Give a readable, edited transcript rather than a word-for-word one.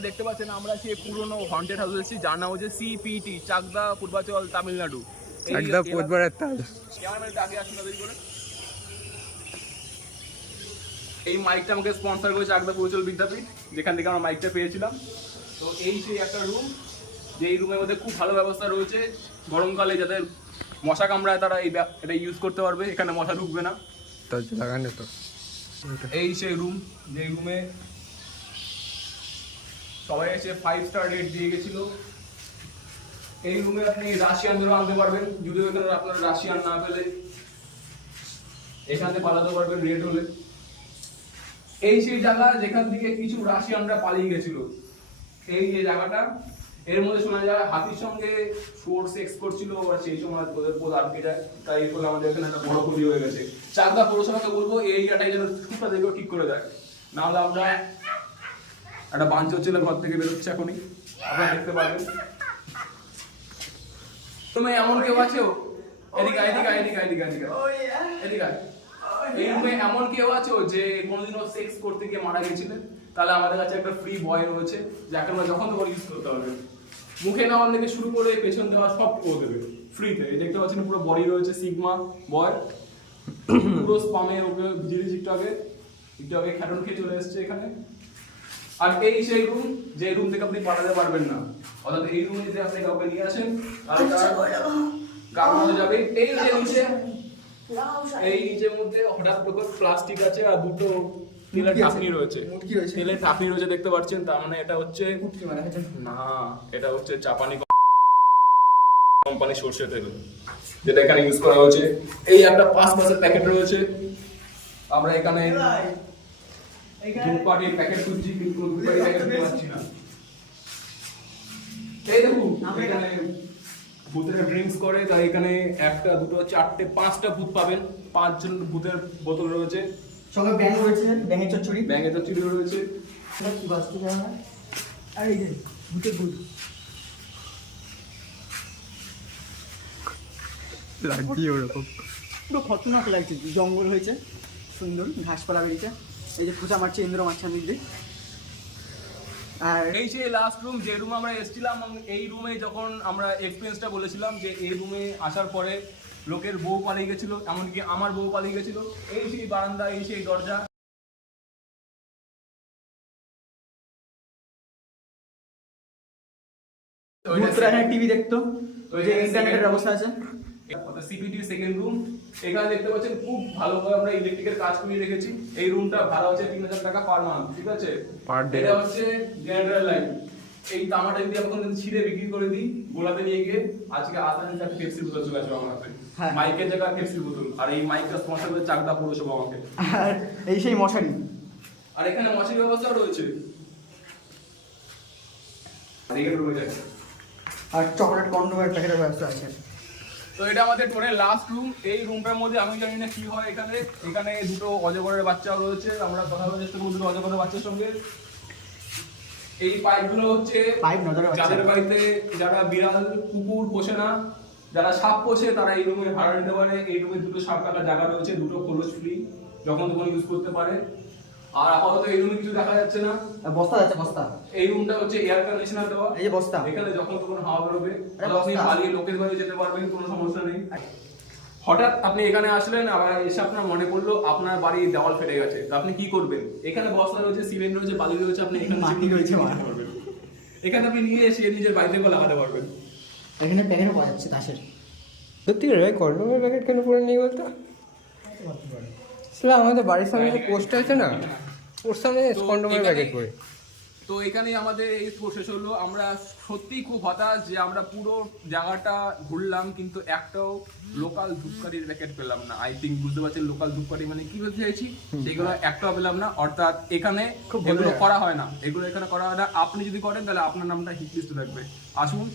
আপনারা দেখতে পাচ্ছেন আমরা সেই পুরনো হন্টেড হাউস এসেছি, যার নাম হচ্ছে সিপিটি, চাকদা পূর্বাচল, তামিলনাড়ু। চাকদা পূর্বাচল তাল। ক্যামেরাটা আগে আসুন তাদের করে। এই মাইকটা আমাকে স্পন্সর করেছে চাকদা পূর্বাচল বিদ্যাপীঠ, যেখান থেকে আমরা মাইকটা পেয়েছিলাম। তো এই সেই একটা রুম, যে এই রুমের মধ্যে খুব ভালো ব্যবস্থা রয়েছে। গরমকালে যাদের মশা কামড়ায় তারা এটা ইউজ করতে পারবে, এখানে মশা ঢুকবে না। লাগানো তো এই সেই রুম, যে রুমে সবাই এসে 5 স্টার রেট দিয়ে গেছিল। এই রুমে আপনি রাশিয়ানদেরও আনতে পারবেন, যদিও এখানে আপনারা রাশিয়ান না পেলে এখান থেকে পালাতে পারবেন রেট হলে। এই সেই জায়গা যেখান থেকে কিছু রাশিয়ানরা পালিয়ে গেছিল। এই যে জায়গাটা, এর মধ্যে শোনা যায় হাতির সঙ্গে শুয়োর সেক্স করছিল, আর সেই সময় ওদের পোদ আটকে যায়, তাই এর ফলে আমাদের এখানে একটা বড় ক্ষতি হয়ে গেছে। চাকদা পৌরসভাকে বলবো এই এরিয়াটাই যেন সুটা দেখেও ঠিক করে দেয়, নাহলে আমরা একটা বাঞ্চর ছেলে ঘর থেকে বেরোচ্ছে এখনই, আপনারা দেখতে পাবেন। তুমি এমন কেউ আছো, এদিকে এদিকে এদিকে এদিকে এদিকে এদিকে, এই রুমে এমন কেউ আছো যে কোনোদিনও সেক্স করতে গিয়ে মারা গেছিলেন, তাহলে আমাদের কাছে একটা ফ্রি বয় রয়েছে, যাকে আমরা যখন তখন ইউজ করতে পারবেন। মুখে নেওয়ার থেকে শুরু করে পেছন দেওয়া সব করে দেবে ফ্রিতে। এই দেখতে পাচ্ছেন পুরো বডি রয়েছে সিগমা বয়, পুরো স্পামের ওকে ভিজিয়েছি একটু আগে খ্যাটন খেয়ে চলে এসছে এখানে। আর এই সেই রুম, যে রুম থেকে আপনি পাঠাতে পারবেন না, অর্থাৎ এই রুমে যদি আপনি কাউকে নিয়ে আসেন তাহলে তার গান হয়ে যাবে। এই যে নিচে, এই নিচের মধ্যে হঠাৎ করে প্লাস্টিক আছে আর দুটো তেলের ঢাকনি রয়েছে, তেলের ঢাকনি রয়েছে দেখতে পাচ্ছেন। তার মানে এটা হচ্ছে না, এটা হচ্ছে জাপানি কোম্পানি সরষের তেল, যেটা এখানে ইউজ করা হয়েছে। এই একটা 5 মাসের প্যাকেট রয়েছে। আমরা এখানে ধূপকাঠির প্যাকেট খুঁজছি, কিন্তু ধূপকাঠির প্যাকেট পাচ্ছি না। এই দেখুন এখানে ভূতেরা ড্রিঙ্কস করে, তাই এখানে একটা দুটো চারটে 5টা ভূত পাবেন। 5 জন ভূতের বোতল রয়েছে, সঙ্গে ব্যাঙ রয়েছে, ব্যাঙের চচ্চড়ি রয়েছে। কি বাস্তু জানা, আর এই যে ভূতের ভূত লাগছে ওরকম, পুরো খতরনাক লাগছে। জঙ্গল হয়েছে, সুন্দর ঘাসপালা বেরিয়েছে, এই যে খোঁচা মারছে ইন্দ্র মারছে আমি দিক। আর এই সেই লাস্ট রুম, যে রুমে আমরা এসেছিলাম। এই রুমে যখন আমরা এক্সপিরিয়েন্সটা বলেছিলাম যে এই রুমে আসার পরে লোকের বউ পালিয়ে গেছিল, এমনকি আমার বউ পালিয়ে গেছিল। এই সেই বারান্দা, এই সেই দরজা। টিভি দেখতো, ওই যে ইন্টারনেটের ব্যবস্থা আছে। সিপিটি সেকেন্ড রুম, এখানে দেখতে পাচ্ছেন খুব ভালোভাবে আমরা ইলেকট্রিকের কাজ করিয়ে রেখেছি। এই রুমটা ভাড়া হচ্ছে 3000 টাকা পার মান্থ, ঠিক আছে? Per day. এটা হচ্ছে জেনারেল লাইন। এই তামাটা যদি আমরা ছিঁড়ে বিক্রি করে দিই গোলাতে নিয়ে গিয়ে, আজকে আসানের একটা পেপসি বোতল চলে আসবে আমার হাতে, মাইকের জায়গায় পেপসি বোতল। আর এই মাইকটা স্পন্সর করে চাকদা পৌরসভা আমাকে। আর এই সেই মশারি, আর এখানে মশারির ব্যবস্থাও রয়েছে। আর চকলেট কন্ডোমের প্যাকেটের ব্যবস্থা আছে। তো এটা আমাদের টোটাল লাস্ট রুম। এই রুমটার মধ্যে আমি জানি না কি হয় এখানে। এখানে দুটো অজগরের বাচ্চাও রয়েছে, আমরা কথা বলার চেষ্টা করব দুটো অজগরের বাচ্চার সঙ্গে। এই পাইপগুলো হচ্ছে যাদের বাড়িতে যারা বিড়াল কুকুর পোষে না, যারা সাপ পোষে, তারা এই রুমে ভাড়া নিতে পারে। এই রুমে দুটো সাপ রাখার জায়গা রয়েছে, দুটো খোলস ফ্রি, যখন তখন ইউজ করতে পারে। আর আপাতত এই রুমে কিছু দেখা যাচ্ছে না, বস্তা আছে বস্তা। এই রুমটা হচ্ছে এয়ার কন্ডিশনার দেওয়া, এই যে বস্তা, এখানে যখন তখন হাওয়া বেরোবে, আপনি পালিয়ে লোকের বাড়ি যেতে পারবেন, কোনো সমস্যা নেই। হঠাৎ আপনি এখানে আসলেন, আবার এসে আপনার মনে পড়লো আপনার বাড়ির দেওয়াল ফেটে গেছে, তো আপনি কি করবেন? এখানে বস্তা রয়েছে, সিমেন্ট রয়েছে, বালি রয়েছে, আপনি এখানে মাটি রয়েছে, এখানে আপনি নিয়ে এসে নিজের বাড়িতে লাগাতে পারবেন। এখানে প্যাকেটও পাওয়া যাচ্ছে তাসের। সত্যি রে ভাই, কন্ডোমের প্যাকেট কেন পরে নেই বলতো? সেটা আমাদের বাড়ির সামনে যে পোস্ট আছে না, ওর সামনে কন্ডোমের প্যাকেট পরে। তো এখানে আমাদের এই শেষ হলো। আমরা সত্যিই খুব হতাশ যে আমরা পুরো জায়গাটা ঘুরলাম, কিন্তু একটাও লোকাল ধূপকাঠির প্যাকেট পেলাম না। আই থিঙ্ক বুঝতে পারছেন লোকাল ধূপকাঠি মানে কি বলতে চাইছি, সেগুলো একটাও পেলাম না। অর্থাৎ এখানে এগুলো করা হয় না, এগুলো এখানে করা হয় না। আপনি যদি করেন তাহলে আপনার নামটা হিট লিস্টে থাকবে। আসুন